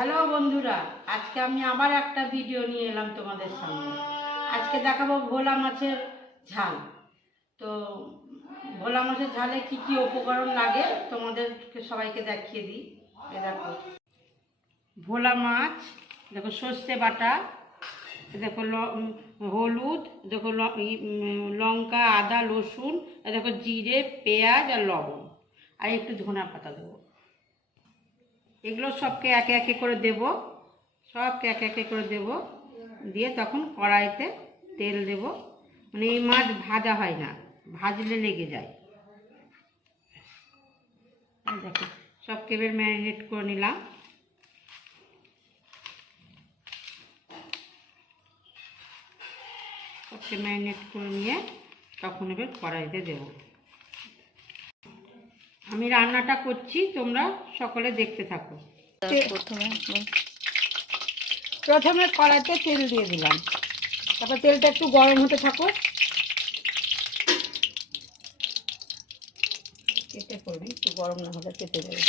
Hello বন্ধুরা, আজকে আমি আবার একটা ভিডিও নিয়ে এলাম তোমাদের সামনে। আজকে দেখাবো ভোলা মাছের ঝাল। তো ভোলা মাছের ঝালে কি কি উপকরণ লাগে তোমাদেরকে সবাইকে দেখিয়ে দিই। এই দেখো ভোলা মাছ, দেখো সর্ষে বাটা, দেখো হলুদ, দেখো লঙ্কা, আদা, রসুন, দেখো জিরে, পেঁয়াজ আর লবণ, আর একটু ধনা পাতা দেবো। এগুলো সবকে একে একে করে দেব, দিয়ে তখন কড়াইতে তেল দেব। মানে এই মাছ ভাজা হয় না, ভাজলে লেগে যায়। দেখো সবকে এবার ম্যারিনেট করে নিলাম। সবকে ম্যারিনেট করে নিয়ে তখন এবার কড়াইতে দেব। আমি রান্নাটা করছি, তোমরা সকলে দেখতে থাকো। প্রথমে কড়াইতে তেল দিয়ে দিলাম, তারপর তেলটা একটু গরম হতে থাকো। কেটে করবি, একটু গরম না হলে কেটে যাবে।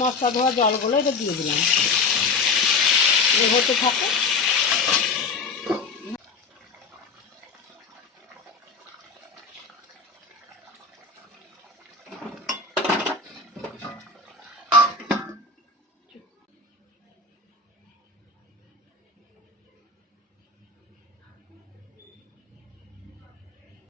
মশলা ধোয়া জলগুলো এটা দিয়ে দিলাম, হতে থাকে।